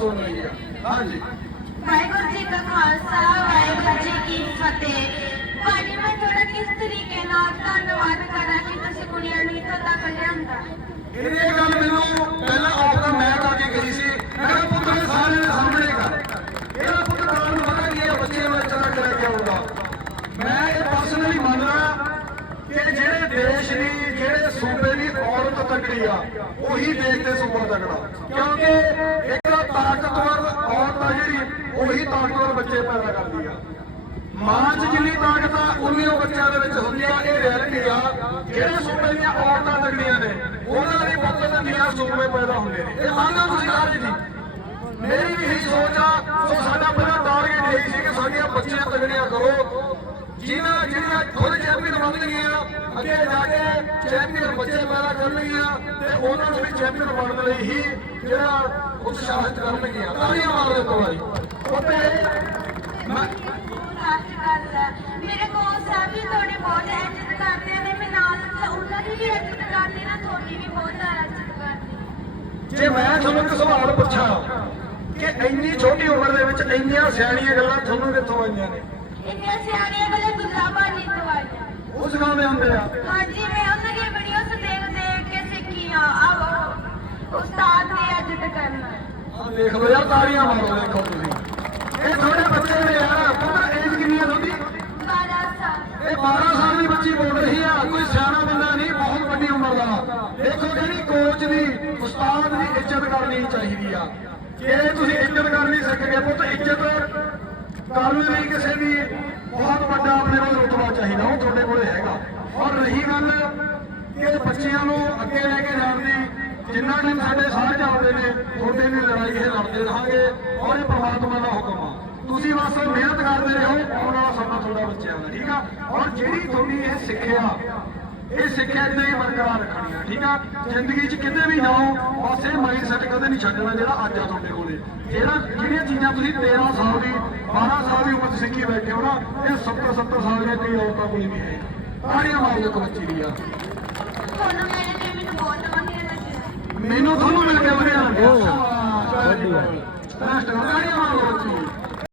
ਸੁਣ ਲਈਏ ਹਾਂਜੀ। ਵਾਹਿਗੁਰੂ ਜੀ ਕਾ ਖਾਲਸਾ ਵਾਹਿਗੁਰੂ ਜੀ ਕੀ ਫਤਿਹ। ਭਾਜੀ ਮੈਂ ਤੁਹਾਡਾ ਕਿਸ ਤਰੀਕੇ ਨਾਲ ਧੰਨਵਾਦ ਕਰਾਂ ਕਿ ਤੁਸੀਂ ਕੁੜੀਆਂ ਨੂੰ ਇੱਥੋਂ ਤੱਕ ਲਿਆਂਦਾ? ਇਹਨੇ ਗੱਲ ਮੈਨੂੰ ਪਹਿਲਾਂ ਆਪਦਾ ਮੈਂ ਕਰਕੇ ਗਈ ਸੀ ਮੈਂ ਕਿਹਾ ਪੁੱਤ ਮੈਂ ਸਾਰਿਆਂ ਦੇ ਸਾਹਮਣੇ ਕਰ ਇਹਦਾ ਪੁੱਤ ਕਾਰਨ ਪਤਾ ਕੀ ਹੈ ਬੱਚੇ ਵਾਲਾ ਚਲਾ ਚਲਾ ਕੇ ਆਉਂਦਾ ਮੈਂ ਇਹ ਪਰਸਨਲੀ ਮੰਨਦਾ ਕਿ ਜਿਹੜੇ ਦੇਸ਼ ਨੇ ਜਿਹੜੇ ਸੂਬੇ ਦੀ ਤਕੜੀ ਆ। ਉਹੀ ਦੇਸ਼ ਤੇ ਸੂਬਾ ਤਕੜਾ। ਕਿਉਂਕਿ ਇੱਕ ਤਾਕਤਵਰ ਔਰਤ ਆ ਜਿਹੜੀ, ਉਹੀ ਤਾਕਤਵਰ ਬੱਚੇ ਪੈਦਾ ਕਰਦੀ ਆ। ਮਾਂ 'ਚ ਜਿੰਨੀ ਤਾਕਤ ਆ, ਉਨੀ ਉਹ ਬੱਚਿਆਂ ਦੇ ਵਿੱਚ ਹੁੰਦੀ ਆ। ਇਹ ਰਿਐਲਿਟੀ ਆ, ਜਿਹੜੇ ਸੂਬੇ ਦੀਆਂ ਔਰਤਾਂ ਤਕੜੀਆਂ ਨੇ, ਉਹਨਾਂ ਦੀ ਪੁੱਤ ਦੀਆਂ ਸੂਬੇ ਪੈਦਾ ਹੁੰਦੇ ਨੇ। ਇਹ ਮੰਨਦਾ ਤੁਸੀਂ ਸਾਰੇ ਜੀ। ਮੇਰੀ ਵੀ ਇਹੀ ਸੋਚ ਆ, ਸੋ ਸਾਡਾ ਪਹਿਲਾ ਟਾਰਗੇਟ ਇਹੀ ਸੀ ਕਿ ਸਾਡੀਆਂ ਬੱਚੀਆਂ ਤਗੜੀਆਂ ਕਰੋ। ਜਿਨ੍ਹਾਂ ਜਿਹੜੀਆਂ ਖੁਦ ਚੈਂਪੀਅਨ ਬਣਨਗੀਆਂ ਅੱਗੇ ਜਾ ਕੇ ਚੈਂਪੀਅਨ ਬੱਚੇ ਪੈਦਾ ਕਰਨਗੀਆਂ ਤੇ ਉਹਨਾਂ ਨੂੰ ਵੀ ਚੈਂਪੀਅਨ ਬਣਨ ਲਈ ਹੀ ਜਿਹੜਾ ਉਤਸ਼ਾਹਿਤ ਕਰਨਗੀਆਂ। ਤਾੜੀਆਂ ਮਾਰ ਇੱਕ ਵਾਰੀ। ਉੱਤੇ ਮੇਰੇ ਕੋਲ ਵੀ ਤੁਹਾਡੀ ਬਹੁਤ ਇੱਜ਼ਤ ਕਰਦੇ ਨੇ ਮੈਂ ਨਾਲ ਉਹਨਾਂ ਦੀ ਵੀ ਇੱਜ਼ਤ ਕਰਦੀ ਨਾ ਤੁਹਾਡੀ ਵੀ ਬਹੁਤ ਜ਼ਿਆਦਾ ਇੱਜ਼ਤ ਕਰਦੀ। ਜੇ ਮੈਂ ਤੁਹਾਨੂੰ ਇੱਕ ਸਵਾਲ ਪੁੱਛਾਂ ਕਿ ਇੰਨੀ ਛੋਟੀ ਉਮਰ ਦੇ ਵਿੱਚ ਇੰਨੀਆਂ ਸਿਆਣੀਆਂ ਗੱਲਾਂ ਤੁਹਾਨੂੰ ਕਿੱਥੋਂ ਆਈਆਂ ਨੇ? ਇੰਨੀਆਂ ਸਿਆਣੀਆਂ ਉਹ ਸਿਖਾਉਂਦੇ ਹੁੰਦੇ ਆ। ਹਾਂਜੀ ਮੈਂ ਉਹਨਾਂ ਦੀ ਵੀਡੀਓਜ਼ ਦੇਖ ਦੇਖ ਕੇ ਸਿੱਖੀ ਆ ਆਹ ਉਸਤਾਦ ਦੀ ਇੱਜ਼ਤ ਕਰਨਾ। ਆਹ ਦੇਖ ਲਓ ਯਾਰ ਤਾੜੀਆਂ ਮਾਰੋ ਦੇਖੋ ਤੁਸੀਂ। ਇਹ ਛੋਟੇ ਬੱਚੇ ਨੇ ਯਾਰ ਪਤਾ ਏਜ ਕਿੰਨੀ ਹੈ ਤੁਹਾਡੀ? 12 ਸਾਲ। ਇਹ 12 ਸਾਲ ਦੀ ਬੱਚੀ ਬੋਲ ਰਹੀ ਆ ਕੋਈ ਸਿਆਣਾ ਬੰਦਾ ਨਹੀਂ ਬਹੁਤ ਵੱਡੀ ਉਮਰ ਦਾ। ਦੇਖੋ ਜਿਹੜੀ ਕੋਚ ਦੀ ਉਸਤਾਦ ਦੀ ਇੱਜ਼ਤ ਕਰਨੀ ਚਾਹੀਦੀ ਆ। ਜੇ ਤੁਸੀਂ ਇੱਜ਼ਤ ਕਰਨੀ ਸਿੱਖ ਗਏ ਪੁੱਤ ਇੱਜ਼ਤ ਕਰਨ ਲਈ ਕਿਸੇ ਦੀ ਬਹੁਤ ਵੱਡਾ ਆਪਣੇ ਕੋਲ ਰੁਤਬਾ ਚਾਹੀਦਾ ਉਹ ਤੁਹਾਡੇ ਕੋਲੇ ਹੈਗਾ ਔਰ ਰਹੀ ਗੱਲ ਕਿ ਬੱਚਿਆਂ ਨੂੰ ਅੱਗੇ ਲੈ ਕੇ ਜਾਣ ਦੀ ਜਿੰਨਾ ਟਾਈਮ ਸਾਡੇ ਸਾਹ ਚੱਲਦੇ ਨੇ, ਤੁਹਾਡੇ ਦੀ ਲੜਾਈ ਇਹ ਲੜਦੇ ਰਹਾਂਗੇ ਔਰ ਇਹ ਪ੍ਰਮਾਤਮਾ ਦਾ ਹੁਕਮ ਆ। ਤੁਸੀਂ ਬਸ ਮਿਹਨਤ ਕਰਦੇ ਰਹੋ, ਆਉਣ ਵਾਲਾ ਸਮਾਂ ਤੁਹਾਡਾ ਬੱਚਿਆਂ ਦਾ, ਠੀਕ ਆ? ਔਰ ਜਿਹੜੀ ਤੁਹਾਡੀ ਇਹ ਸਿੱਖਿਆ ਇਹ ਸਿੱਖਿਆ ਇਦਾਂ ਹੀ ਬਰਕਰਾਰ ਰੱਖਣੀ ਆ, ਠੀਕ ਆ? ਜ਼ਿੰਦਗੀ 'ਚ ਕਿਤੇ ਵੀ ਜਾਓ, ਬਸ ਇਹ ਮਾਈਂਡ ਸੈਟ ਕਦੇ ਨਹੀਂ ਛੱਡਣਾ ਜਿਹੜਾ ਅੱਜ ਆ ਤੁਹਾਡੇ ਕੋਲੇ। ਜਿਹੜਾ ਜਿਹੜੀਆਂ ਚੀਜ਼ਾਂ ਤੁਸੀਂ 13 ਸਾਲ ਦੀ 12 ਸਾਲ ਦੀ ਉਮਰ 'ਚ ਸਿੱਖੀ ਬੈਠੇ ਹੋ ਨਾ, ਇਹ 70 70 ਸਾਲ ਦੀਆਂ ਕਈ ਔਰਤਾਂ ਕੋਲੇ ਵੀ ਹੈ ਤਾੜੀਆਂ ਮਾਰ ਦਿਓ ਬੱਚੀ ਦੀ ਆ। ਤੁਹਾਨੂੰ ਮੇਰੇ ਤੇ ਮੈਨੂੰ ਬਹੁਤ ਵਧੀਆ ਲੱਗਿਆ ਮੈਨੂੰ ਤੁਹਾਨੂੰ ਮਿਲ ਕੇ ਵਧੀਆ। ਲੱਗਿਆ ਵੱਡੀ ਗੱਲ ਤਾੜੀਆਂ ਮਾਰ ਦੀ।